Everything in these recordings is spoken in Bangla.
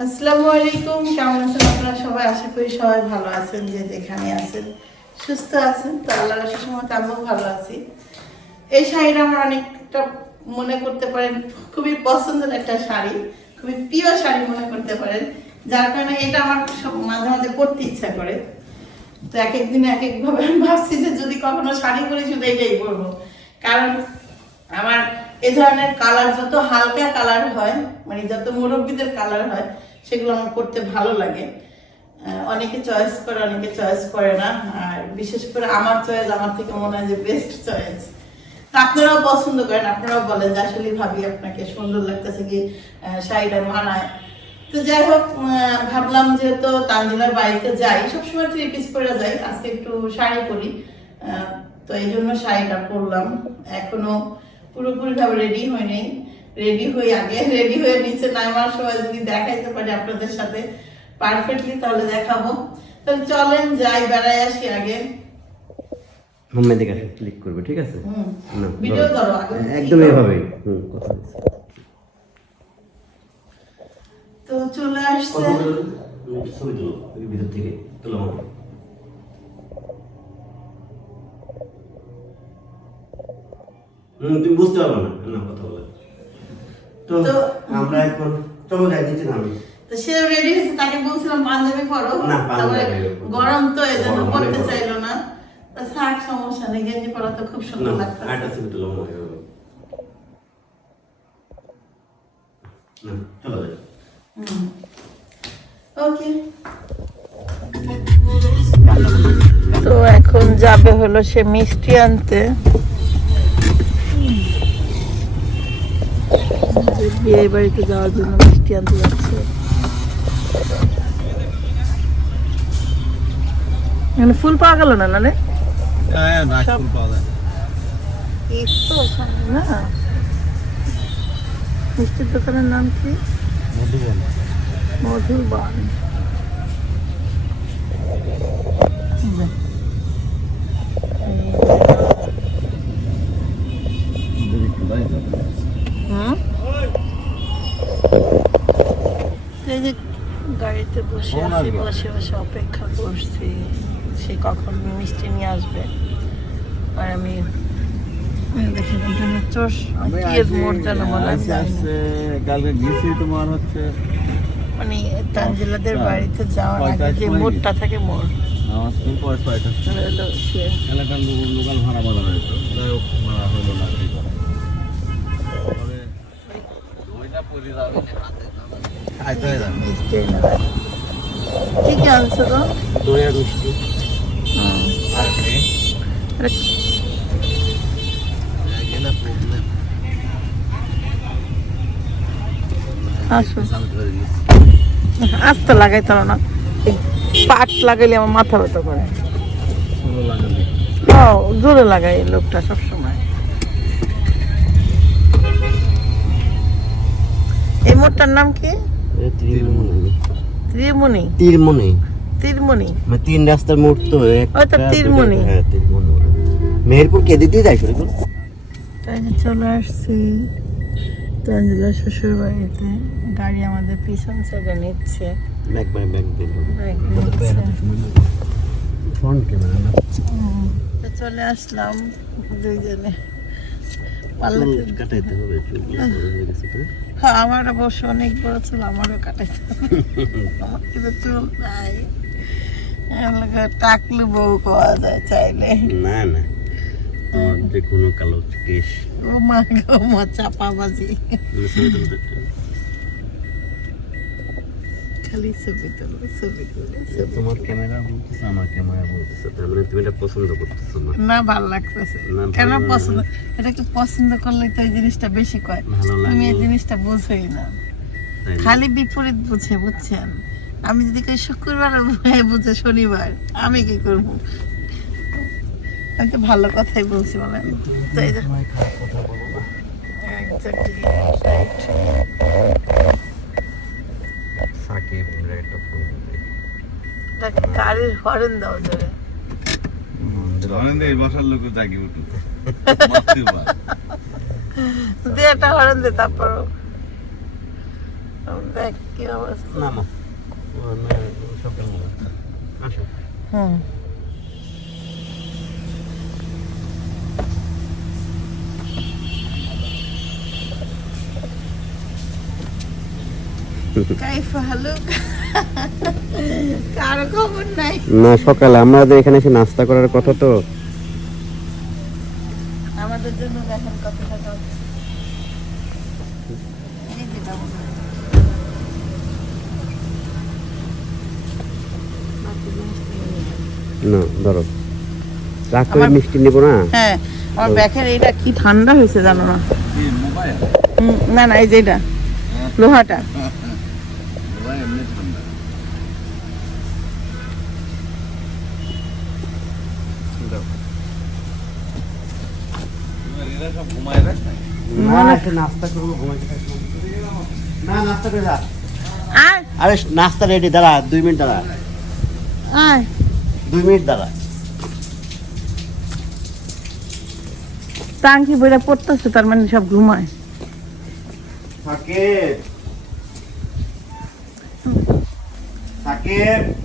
আসসালামু আলাইকুম, কেমন আছেন আপনারা সবাই? আশা করি সবাই ভালো আছেন, যে যেখানে আছেন, সুস্থ আছেন, তো আল্লাহ সময় আমিও ভালো আছি। এই শাড়িটা আমার অনেকটা মনে করতে পারেন, খুবই পছন্দের একটা শাড়ি, খুবই প্রিয় শাড়ি মনে করতে পারেন। যার কারণে এটা আমার মাঝে মাঝে পড়তে ইচ্ছা করে। তো এক এক দিন এক এক ভাবে আমি ভাবছি যে যদি কখনো শাড়ি পরি, শুধু এটাই পরবো। কারণ আমার এ ধরনের কালার যত হালকা কালার হয় মানে যত মুরব্বীদের কালার হয়, সেগুলো আমার পড়তে ভালো লাগে। অনেকে চয়েস করে, অনেকে চয়েস করে না। আর বিশেষ করে আমার চয়েস আমার থেকে মনে হয় যে বেস্ট চয়েস আপনারাও পছন্দ করেন, আপনারাও বলেন যে আসলে ভাবি আপনাকে সুন্দর লাগতেছে কি শাড়িটা মানায়। তো যাই হোক ভাবলাম যেহেতু তানজিলার বাড়িতে যাই, সবসময় থ্রি পিস পরে যাই, আজকে একটু শাড়ি পরি। তো এই জন্য শাড়িটা পরলাম। এখনও পুরোপুরি ভাবে রেডি হয়নি রেডি হয়ে আগে রেডি হয়ে নিচে নামার সময় যদি দেখাইতে পারি আপনাদের সাথে পারফেক্টলি তাহলে দেখাবো। তাহলে চলেন যাই বেড়াই আসি আগে। কাছে ক্লিক করবে ঠিক আছে? ভিডিও ধরো। আগে একদম এভাবে। তো চলে আসছে। ছবি তুলো ভিতর থেকে তুলো আমাকে হুম তুমি বুঝতে পারবে না না কথা বলে। তো আমরা এখন চলো যাই নিচে নামি। তো সে রেডি হয়েছে তাকে বলছিলাম পাঞ্জাবি পরো না, পাঞ্জাবি গরম তো এই জন্য গরম, অনেক পড়তে চাইলো না। তো থাক সমস্যা নেই গেঞ্জি পরা তো খুব সুন্দর লাগতো আরেকটা ছবি তুলো আমাকে না চলো যাই। ওকে। তো এখন যাবে হলো সে মিষ্টি আনতে। বিয়ে বাড়িতে যাওয়ার জন্য মিষ্টি আনতে যাচ্ছে। এখানে ফুল পাওয়া গেল না না হ্যাঁ না। মিষ্টির দোকানের নাম কি? মধুবন। মধুবান এই যে গাড়িতে বসে আছি? বসে বসে অপেক্ষা করছি। সে কখন মিষ্টি নিয়ে আসবে? আর আমি মানে তানজিলাদের বাড়িতে যাওয়ার আগে যে মোড়টা থাকে মোড়। ভাড়া কি। কি আনছো তো দই আর মিষ্টি আস্তে লাগাই তো না পাট লাগাইলে আমার মাথা ব্যথা করে। জোরে লাগাই লোকটা সবসময়। এই মোড়টার নাম কি? তীরমণি ত্রিমণি তীরমণি মানে তিন রাস্তার মোড় তো একটা, তীরমণি। হ্যাঁ তীরমণি মেহেরপুর কে? দিতে যাই শরীফুল তাই চলে আসছি। তানজিলা শ্বশুর বাড়িতে। গাড়ি আমাদের পিছন সাইডে নিচ্ছে। Back by back front camera না। তো চলে আসলাম দুইজনে। পাল্লা কাটাইতে হবে হয়ে আমার অবশ্য অনেক বড় চুল আমারও কাটাইতে আমার কিন্তু চুল নাই। টাকলু বউ পাওয়া যায় চাইলে। না না। যে কোনো কালো কেশ। ও মা গো মা চাপাবাজি মানে ছবি তুলতে একটা। খালি ছবি তুলো ছবি তুলো তোমার ক্যামেরা বলতেছে আমার ক্যামেরা বলতেছে। তার মানে তুমি এটা পছন্দ করতেছো না? না ভালো লাগতেছে। না, কেন পছন্দ? এটা একটু পছন্দ করলে তো এই জিনিসটা বেশি কয়। তুমি এই জিনিসটা বুঝোই না। খালি বিপরীত বুঝে বুঝছেন? আমি যদি কই শুক্রবার বুঝে শনিবার আমি কি করব? আমি তো ভালো কথাই বলছি বলেন। তো এই যে- তোমায় খারাপ কথা বলো না। Exactly, right. সাকিব রে একটা ফোন দিতে। একটা গাড়ির হরেন দাও জাগি উঠু দে একটা হরেন দে তারপর দেখ কি অবস্থা হুম কাইফা হালুক কারও খবর নাই না সকালে আমাদের এখানে এসে নাস্তা করার কথা তো। আমাদের জন্য দেখেন কত টাকা এই যে দাও। না ধরো। মিষ্টি নেব না? হ্যাঁ আমার এইটা কি ঠান্ডা হয়েছে জানো না? কি মোবাইল? হুম, না না এই যে এটা। লোহাটা মোবাইল এমনি ঠান্ডা এবার এরা সব ঘুমায় রাখছে নাকি? না একটু নাস্তা করব ঘুমাইতে থাকব। না নাস্তা করে যা আয় আরে? নাস্তা রেডি দাঁড়া দুই মিনিট দাঁড়া। দুই মিনিট দাঁড়া। টাঙ্কি বইটা পড়তেছে তার মানে সব ঘুমায়। সাকিব। সাকিব।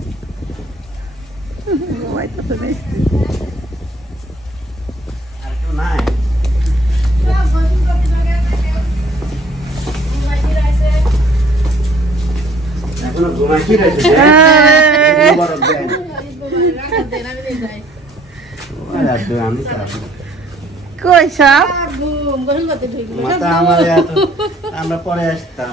ঘুমাইতেছে বেশি আর কেউ নাই এখনও ঘুমাই কি রয়েছে এই, বরফ দেন। আরে আর দুই আমি চাপ। কই সব আমার পরে আসতাম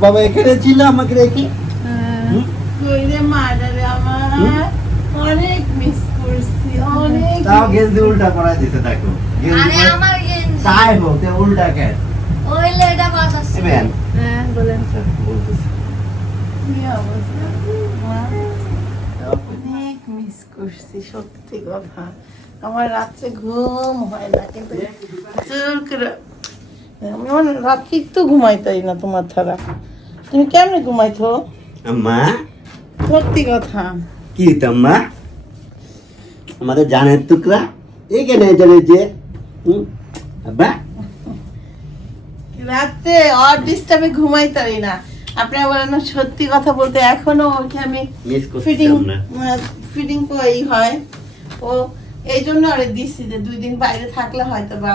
বাবা এখানে ছিল আমাকে রেখে অনেক মিস করছি অনেক তাও গেঞ্জি উল্টা পড়া দিতে থাকো আরে আমার গেঞ্জি। তাই হোক উল্টা কেন? ওই লেটা বাতাস এবেন হ্যাঁ বলেন। বলতেছি। কি অবস্থা? অনেক মিস করছি সত্যি কথা। আমার রাত্রে ঘুম হয় না কিন্তু জোর করে আমি আমার রাত্রি একটু ঘুমাইতাই না তোমার ছাড়া। তুমি কেমনে ঘুমাইছো? আম্মা। সত্যি কথা। কি আমাদের জানের টুকরা। এখানে চলে যে? আব্বা। রাত্রে অর ডিস্টার্বে ঘুমাইতারি না। আপনি বলেন সত্যি কথা বলতে এখনও ওকে আমি ফিটিং ফিটিং করেই হয়। ও এই জন্য আরে দিচ্ছি যে দুই দিন বাইরে থাকলে হয়তো বা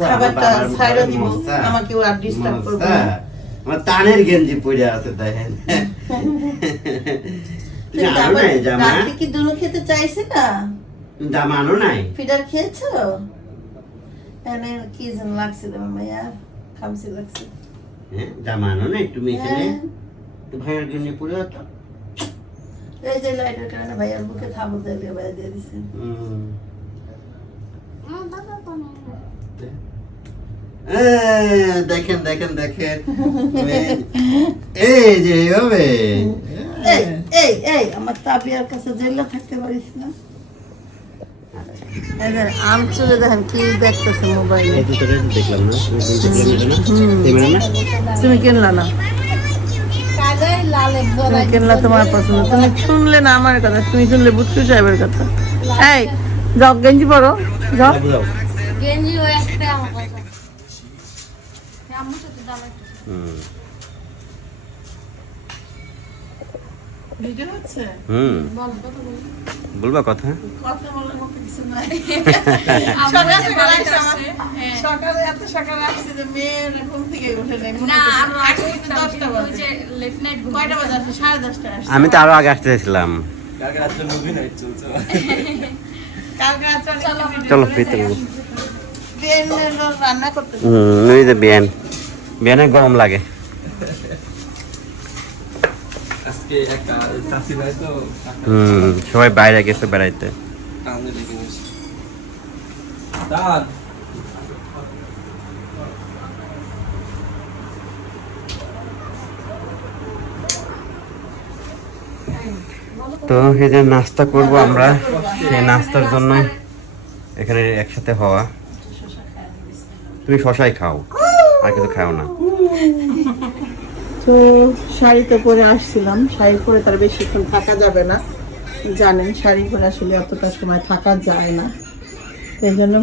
খাবারটা আমার বাবার ছাইড়া ঘরে দিব আমাকে আর ডিস্টার্ব করবে না। আমার তানের গেঞ্জি পরে আছে দেখেন। তুমি কিন্তু আনো আবার নাই কি দুনো খেতে চাইছে না? জামা নাই। ফিডার খেয়েছো? এনে কি যেন লাগছে মাইয়া খামসি লাগছে। হ্যাঁ নাই তুমি এখানে? হ্যাঁ। ভাইয়ের গেঞ্জি পরে আছো? এই যে লাইটের কারণে ভাইয়ার বুকে থাবো দিয়ে ভাইয়া দিয়ে দিছে। হুম। বাবা কোন এ, দেখেন দেখেন দেখেন। এই যে এইভাবে। এই এই এই আমার তাবিয়ার কাছে জেলে থাকতে পারিস না। আম চলে দেখেন কি দেখতেছে মোবাইলে। এই দুটো রেট দেখলাম না তুমি দেখলাম এটা না? এই না? তুমি কিনলা না? তুমি কিনলা তোমার পছন্দ। তুমি শুনলে না আমার কথা তুমি শুনলে বুটকু সাহেবের কথা। এই যাও গেঞ্জি পরো যাও। গেঞ্জি ওই একটা আমার কথা আম্মু সাথে দাম একটু। হুম। হুম। বল কথা বল। বলবা কথা? মনে আমি তো আরও আগে আসতে চাইছিলাম চলো। ভিতরে এই যে বিয়ান বিয়ানে গরম লাগে। হুম সবাই বাইরে গেছে বেড়াইতে। তো এই যে নাস্তা করব আমরা সেই নাস্তার জন্য এখানে একসাথে হওয়া। তুমি শশাই খাও। আর কিছু খাও না। তো শাড়ি তো পরে আসছিলাম। শাড়ি পরে তার বেশিক্ষণ থাকা যাবে না। জানেন, শাড়ি পরে আসলে অতটা সময় থাকা যায় না। এই জন্য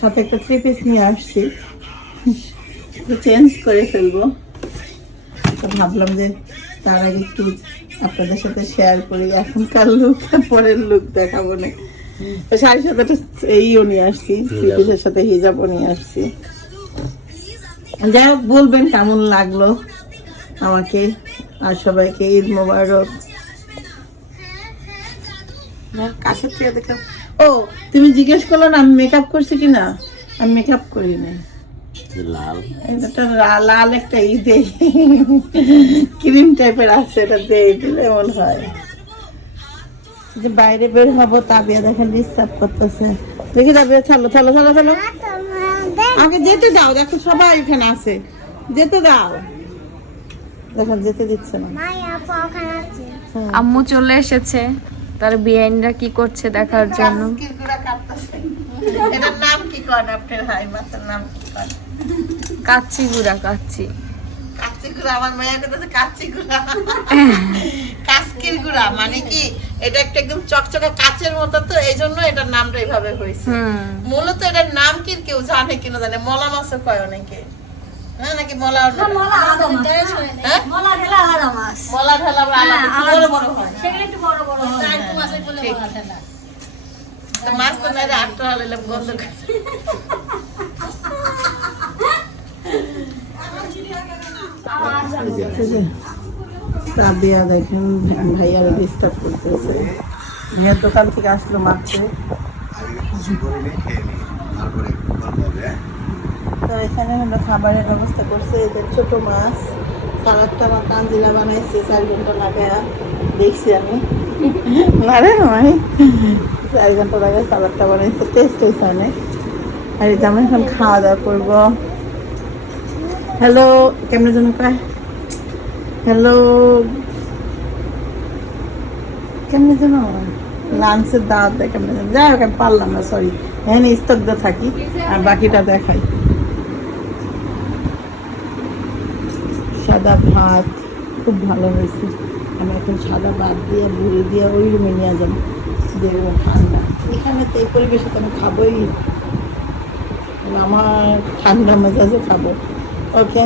সাথে একটা থ্রি পিস নিয়ে আসছি। চেঞ্জ করে ফেলব। তো ভাবলাম যে তার আগে একটু আপনাদের সাথে শেয়ার করি। এখনকার লুক পরের লুক দেখাবো না। শাড়ির সাথে একটা নিয়ে আসছি পিসের সাথে হিজাবও নিয়ে আসছি। যাই হোক বলবেন কেমন লাগল আমাকে আর সবাইকে ঈদ মোবারক। কাছের থেকে দেখলাম। ও তুমি জিজ্ঞেস করল না আমি মেকআপ করছি কিনা আমি মেকআপ করি না লাল। এটা লাল একটা ই দেই ক্রিম টাইপের আছে এটা দিয়ে দিলে এমন হয়। যে বাইরে বের হব তাবিয়া দেখেন ডিস্টার্ব করতেছে। দেখি তাবিয়া চলো চলো চলো চলো আমাকে যেতে দাও দেখো সবাই এখানে আছে। যেতে দাও। দেখো যেতে দিচ্ছে না। আম্মু চলে এসেছে। তার বিয়াইনরা কি করছে দেখার জন্য? এটার নাম কি করেন আপনার হাই মাছের নাম কি কাচ্চি গুড়া কাচ্চি। কাচ্চি গুড়া আমার মেয়ের কাছে কাচ্চি গুড়া। কাস্কির গুড়া মানে কি এটা একটা একদম চকচকে কাচের মতো তো এই জন্য এটার নামটা এইভাবে হয়েছে। মূলত এটার নাম কি কেউ জানে কিনা জানে মলা মাছও কয় অনেকে। হ্যাঁ নাকি মলা অন্য হ্যাঁ? মলা ঢেলা আলাদা আবার আলাদা, একটু বড় বড় হয় ঠিক। তো মাছ তো নাই আটটা হলে বন্ধ করে। সাদিয়া দেখেন ভাইয়ার ডিস্টার্ব করতেছে। ভাইয়ার দোকান থেকে আসলো মাত্র। তো এখানে হলো খাবারের ব্যবস্থা করছে। এদের ছোট মাছ, সালাদটা আমার কাঞ্জিলা বানাইছে, চার ঘণ্টা লাগায়া দেখছি আমি। না রে ভাই চার ঘণ্টা লাগায় সালাদটা বানাইছে টেস্ট হয়েছে অনেক। আর যে আমরা এখন খাওয়া দাওয়া করব। হ্যালো কেমন যেন কয় হ্যালো কেমনে যেন লাঞ্চের দাওয়াত দেয়, কেমনে যেন। যাই হোক পারলাম না সরি এখানে স্তব্ধ থাকি, আর বাকিটা দেখাই। সাদা ভাত, খুব ভালো হয়েছে। আমি এখন সাদা ভাত দিয়ে, ভুড়ি দিয়ে ওই রুমে নিয়ে যাব। দেখব ঠান্ডা। এখানে তো এই পরিবেশে তো আমি খাবোই। আমার ঠান্ডা মেজাজে খাব। ওকে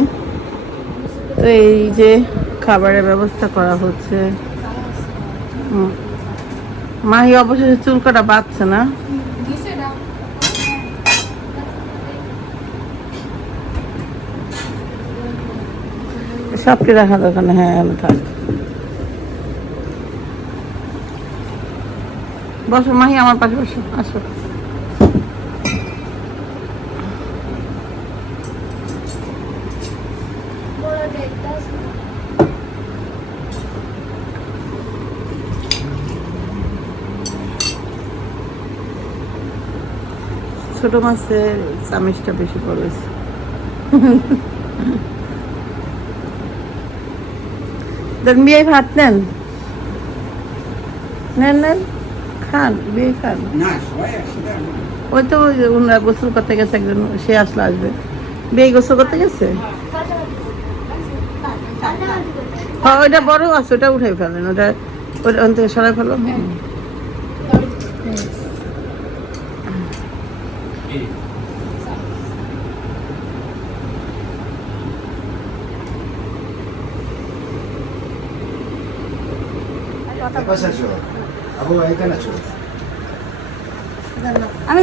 তো এই যে খাবারের ব্যবস্থা করা হচ্ছে। মাহি, অবশেষে চুল কাটা বাঁচছে না? সবকে দেখা দরকার হ্যাঁ আমি থাক। বসো, মাহি, আমার পাশে বসো, আসো। ছোট মাছের চামিচটা বেশি পড়েছে দেন বিয়ে ভাত নেন? নেন নেন। খান বিয়ে খান। ওই তো ওনারা গোসল করতে গেছে একজন সে আসলে আসবে। বিয়ে গোসল করতে গেছে? হ্যাঁ ওইটা বড় আছে ওটা উঠে ফেলেন ওটা ওটা সরাই ফেলো হুম। আমি